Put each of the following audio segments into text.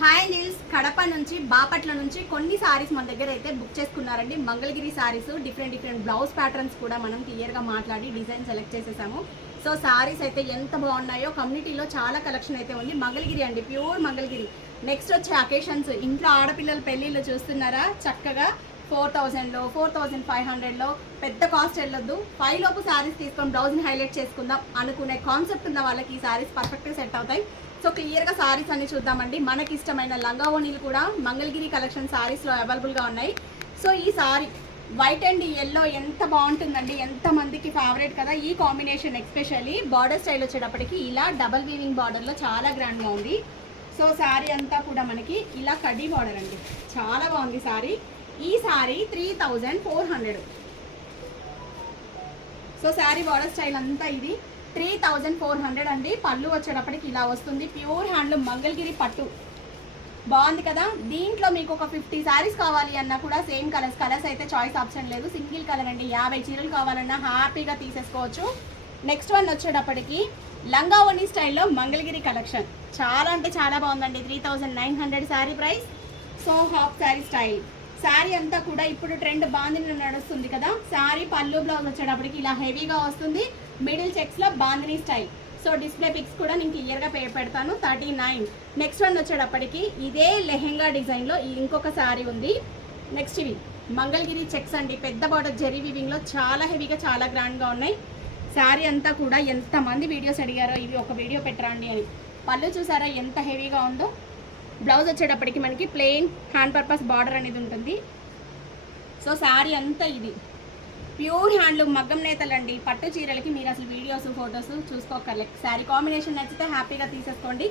Hi Niels Kadapa నుంచి బాపట్ల నుంచి కొన్ని సారీస్ మన దగ్గర అయితే బుక్ చేసుకున్నారండి. Mangalagiri saris different blouse patterns కూడా మనం క్లియర్గా మాట్లాడి డిజైన్ సెలెక్ట్ చేసేసాము. సో సారీస్ అయితే ఎంత బాగున్నాయో, కమ్యూనిటీలో చాలా కలెక్షన్ అయితే ఉంది. మంగళగిరి అండి, ప్యూర్ మంగళగిరి. నెక్స్ట్ వచ్చే అకేషన్స్, ఇంట్లో ఆడపిల్లల పెళ్ళిళ్ళు చూస్తున్నారా, చక్కగా 4000లో 4500లో పెద్ద కాస్ట్ వెళ్ళొద్దు, 5 లోపు సారీస్ తీసుకొని బ్లౌజ్ని హైలైట్ చేసుకుందాం అనుకునే కాన్సెప్ట్ ఉన్న వాళ్ళకి ఈ సారీస్ పర్ఫెక్ట్గా సెట్ అవుతాయి. సో క్లియర్గా సారీస్ అన్ని చూద్దామండి. మనకి ఇష్టమైన లంగా ఓణీలు కూడా మంగళగిరి కలెక్షన్ సారీస్లో అవైలబుల్గా ఉన్నాయి. సో ఈ సారీ వైట్ అండ్ ఎల్లో ఎంత బాగుంటుందండి, ఎంతమందికి ఫేవరెట్ కదా ఈ కాంబినేషన్. ఎస్పెషల్లీ బార్డర్ స్టైల్ వచ్చేటప్పటికి ఇలా డబల్ వీవింగ్ బార్డర్లో చాలా గ్రాండ్గా ఉంది. సో సారీ అంతా కూడా మనకి ఇలా కడ్డీ బార్డర్ అండి, చాలా బాగుంది సారీ. ఈ sorry 3400. So sari border style అంతా ఇది 3400 అండి. పళ్ళు వచ్చేటప్పటికి ఇలా వస్తుంది. ప్యూర్ హ్యాండ్లూమ్ మంగళగిరి పట్టు, బాగుంది కదా. దీంట్లో మీకు ఒక 50 శారీస్ కావాలి అన్నా కూడా సేమ్ కలర్స్ అయితే చాయిస్ ఆప్షన్ లేదు. సింగిల్ కలర్ అండి, 50 చీరలు కావాలన్నా హ్యాపీగా తీసేసుకోవచ్చు. నెక్స్ట్ వన్ వచ్చేటప్పటికి లంగా ఓణి స్టైల్లో మంగళగిరి కలెక్షన్, చాలా అంటే చాలా బాగుందండి. 3900 sari price. So half sari style. Sari అంతా కూడా ఇప్పుడు ట్రెండ్ బాందిని నడుస్తుంది కదా. శారీ పళ్ళు బ్లౌజ్ వచ్చేటప్పటికి ఇలా హెవీగా వస్తుంది. మిడిల్ చెక్స్లో bandhani style. So display pics కూడా నేను క్లియర్గా పెడతాను. 39. నెక్స్ట్ వన్ వచ్చేటప్పటికి ఇదే లెహెంగా డిజైన్లో ఇంకొక శారీ ఉంది. నెక్స్ట్ ఇవి మంగళగిరి చెక్స్ అండి, పెద్ద బార్డర్ జెరీ వీవింగ్లో చాలా హెవీగా చాలా గ్రాండ్గా ఉన్నాయి. శారీ అంతా కూడా ఎంతమంది వీడియోస్ అడిగారో ఇవి ఒక వీడియో పెట్టరండి అని. పళ్ళు చూసారా ఎంత హెవీగా ఉందో. బ్లౌజ్ వచ్చేటప్పటికి మనకి ప్లెయిన్ హ్యాండ్ పర్పస్ బార్డర్ అనేది ఉంటుంది. సో శారీ అంతా ఇది ప్యూర్ హ్యాండ్లూమ్ మగ్గం నేతలండి. పట్టు చీరలకి మీరు అసలు వీడియోస్ ఫొటోస్ చూసుకోకర్లేదు. శారీ కాంబినేషన్ నచ్చితే హ్యాపీగా తీసేసుకోండి,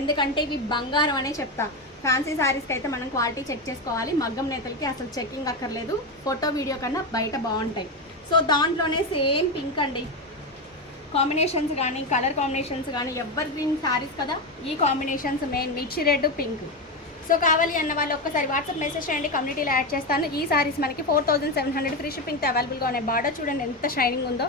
ఎందుకంటే ఇవి బంగారం అనే చెప్తా. ఫ్యాన్సీ శారీస్కి అయితే మనం క్వాలిటీ చెక్ చేసుకోవాలి, మగ్గం నేతలకి అసలు చెక్కింగ్ అక్కర్లేదు. ఫోటో వీడియో కన్నా బయట బాగుంటాయి. సో దాంట్లోనే సేమ్ పింక్ అండి, కాంబినేషన్స్ కానీ కలర్ కాంబినేషన్స్ కానీ ఎవర్ గ్రీన్ శారీస్ కదా. ఈ కాంబినేషన్స్ మెయిన్ మిర్చి రెడ్ పింక్. సో కావాలి అన్న వాళ్ళు ఒక్కసారి వాట్సాప్ మెసేజ్ చేయండి, కమ్యూనిటీలో యాడ్ చేస్తాను. ఈ సారీస్ మనకి 4700 ఫ్రీ షిప్పింగ్తో అవైలబుల్గా ఉన్నాయి. బార్డర్ చూడండి ఎంత షైనింగ్ ఉందో.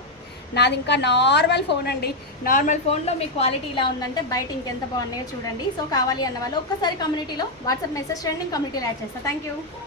నాది ఇంకా నార్మల్ ఫోన్ అండి, నార్మల్ ఫోన్లో మీ క్వాలిటీ ఇలా ఉందంటే బయట ఇంకెంత బాగున్నాయో చూడండి. సో కావాలి అన్న వాళ్ళు ఒక్కసారి కమ్యూనిటీలో వాట్సాప్ మెసేజ్ చేయండి, కమ్యూనిటీలో యాడ్ చేస్తాను. Thank you.